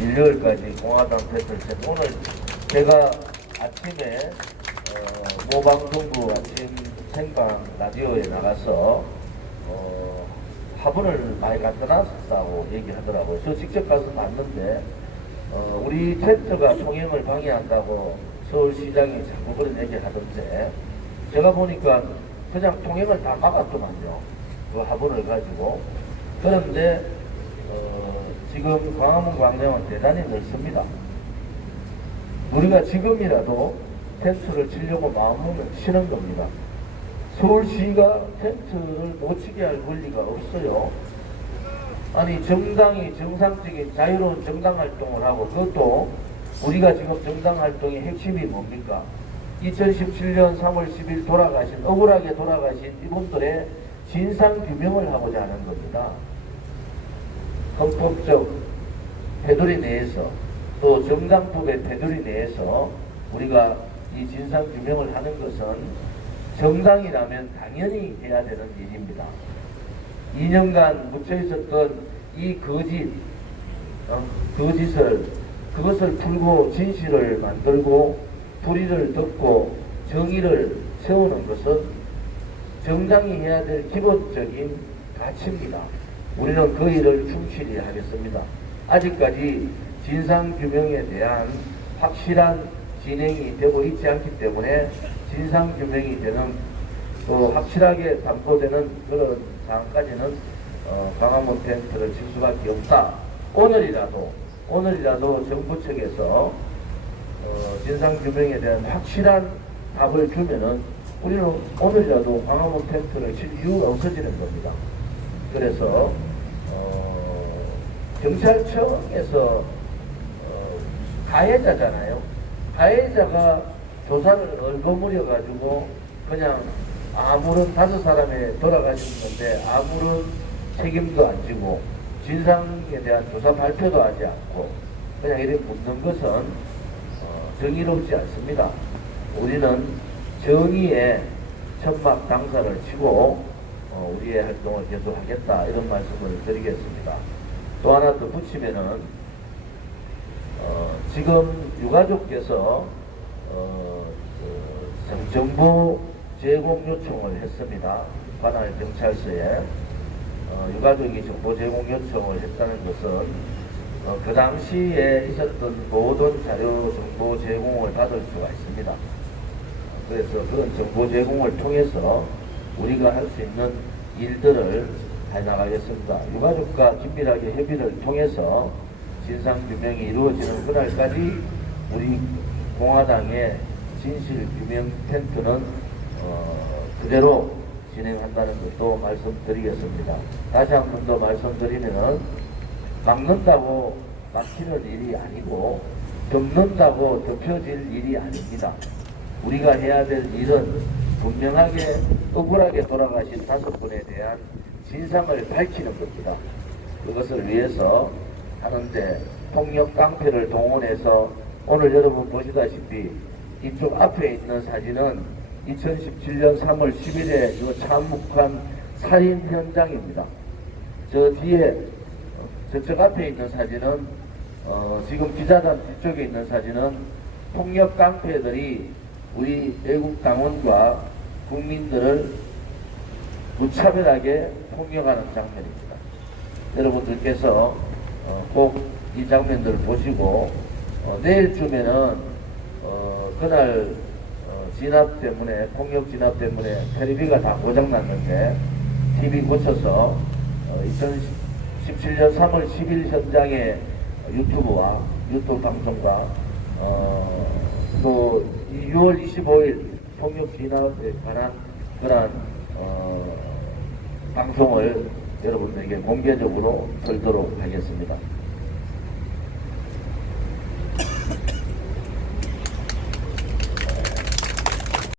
일요일까지 공화당 패스를 오늘 제가 아침에 어, 모방송부 아침 생방 라디오에 나가서 어, 화분을 많이 갖다 놨다고 얘기하더라고요. 저 직접 가서 봤는데 어, 우리 텐트가 통행을 방해한다고 서울시장이 자꾸 그런 얘기 하던데 제가 보니까 그냥 통행을 다 막았더만요. 그 화분을 가지고. 그런데 어, 지금 광화문 광장은 대단히 넓습니다. 우리가 지금이라도 텐트를 치려고 마음먹으면 치는 겁니다. 서울시가 텐트를 못 치게 할 권리가 없어요. 아니 정당이 정상적인 자유로운 정당 활동을 하고 그것도 우리가 지금 정당 활동의 핵심이 뭡니까? 2017년 3월 10일 돌아가신 억울하게 돌아가신 이분들의 진상 규명을 하고자 하는 겁니다. 헌법적 테두리 내에서 또 정당법의 테두리 내에서 우리가 이 진상 규명을 하는 것은 정당이라면 당연히 해야 되는 일입니다. 2년간 묻혀 있었던 이 거짓, 어, 거짓을 그것을 풀고 진실을 만들고 불의를 덮고 정의를 세우는 것은 정당이 해야 될 기본적인 가치입니다. 우리는 그 일을 충실히 하겠습니다. 아직까지 진상규명에 대한 확실한 진행이 되고 있지 않기 때문에 진상규명이 되는 또 확실하게 담보되는 그런 상황까지는 어, 광화문 텐트를 칠 수밖에 없다. 오늘이라도 오늘이라도 정부 측에서 어, 진상규명에 대한 확실한 답을 주면은 우리는 오늘이라도 광화문 텐트를 칠 이유가 없어지는 겁니다. 그래서 어, 경찰청에서 어, 가해자잖아요. 가해자가 조사를 얼버무려 가지고 그냥 아무런 다섯 사람의 돌아가신 건데 아무런 책임도 안 지고 진상에 대한 조사 발표도 하지 않고 그냥 이렇게 묻는 것은 어, 정의롭지 않습니다. 우리는 정의의 천막 당사를 치고 어, 우리의 활동을 계속하겠다 이런 말씀을 드리겠습니다. 또 하나 더 붙이면은 어, 지금 유가족께서 어, 그 정보 제공 요청을 했습니다. 관할 경찰서에 어, 유가족이 정보 제공 요청을 했다는 것은 어, 그 당시에 있었던 모든 자료 정보 제공을 받을 수가 있습니다. 그래서 그런 정보 제공을 통해서 우리가 할 수 있는 일들을 해나가겠습니다. 유가족과 긴밀하게 협의를 통해서 진상규명이 이루어지는 그날까지 우리 공화당의 진실규명 텐트는 어, 그대로 진행한다는 것도 말씀드리겠습니다. 다시 한 번 더 말씀드리면은 막는다고 막히는 일이 아니고 덮는다고 덮여질 일이 아닙니다. 우리가 해야 될 일은 분명하게 억울하게 돌아가신 다섯 분에 대한 진상을 밝히는 겁니다. 그것을 위해서 하는데 폭력 깡패를 동원해서 오늘 여러분 보시다시피 이쪽 앞에 있는 사진은 2017년 3월 10일에 이 참묵한 살인 현장입니다. 저 뒤에 저쪽 앞에 있는 사진은 어, 지금 기자단 뒤쪽에 있는 사진은 폭력 깡패들이 우리 외국 당원과 국민들을 무차별하게 폭력하는 장면입니다. 여러분들께서 어, 꼭이 장면들을 보시고 어, 내일쯤에는 어, 그날 어, 진압 때문에 폭력 진압 때문에 텔레비가 다 고장났는데 TV 고쳐서 어, 2017년 3월 10일 현장의 유튜브와 유튜브 방송과 어, 또 6월 25일 폭력 진압에 관한 그러한 어, 방송을 여러분들에게 공개적으로 들도록 하겠습니다.